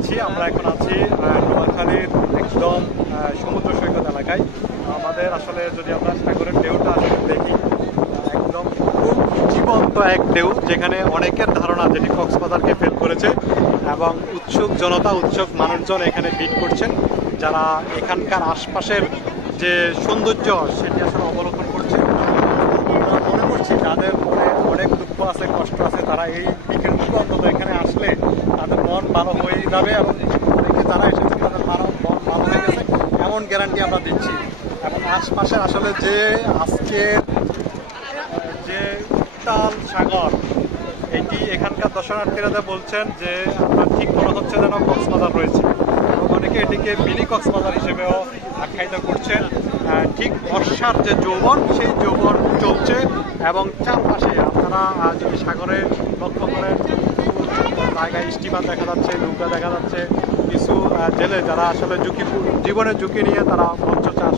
আছি, আমরা এখন আছি নোয়াখালীর একদম সমুদ্র সৈকত এলাকায়। আমাদের আসলে যদি আমরা সাগরের ঢেউটা আসলে দেখি, একদম খুব জীবন্ত এক ঢেউ, যেখানে অনেকের ধারণা যেটি কক্সবাজারকে ফেল করেছে এবং উৎসুক জনতা, উৎসুক মানুষজন এখানে ভিড় করছেন, যারা এখানকার আশপাশের যে সৌন্দর্য সেটি আসলে অবলোকন করছে। আমরা মনে করছি যাদের মনে অনেক দুঃখ আছে, কষ্ট আছে, তারা এই বিকেলটুকু অন্তত এখানে আসলে তাদের মন ভালো হয়ে যাবে এবং অনেকে যারা এসেছে তাদের মন ভালো হয়ে গেছে এমন গ্যারান্টি আমরা দিচ্ছি। এবং আশপাশে আসলে যে আজকের যে উত্তাল সাগর, এটি এখানকার দর্শনার্থীরা বলছেন যে আমরা ঠিক মনে হচ্ছে যেন কক্সবাজার রয়েছে, এবং অনেকে এটিকে মিনি কক্সবাজার হিসেবেও আখ্যায়িত করছেন। ঠিক বর্ষার যে যৌবন, সেই যৌবন চলছে এবং চারপাশে আপনারা যদি সাগরে লক্ষ্য করেন, জায়গায় স্টিমার দেখা যাচ্ছে, নৌকা দেখা যাচ্ছে, কিছু জেলে যারা আসলে জীবনের ঝুঁকি নিয়ে তারা মৎস্য চাষ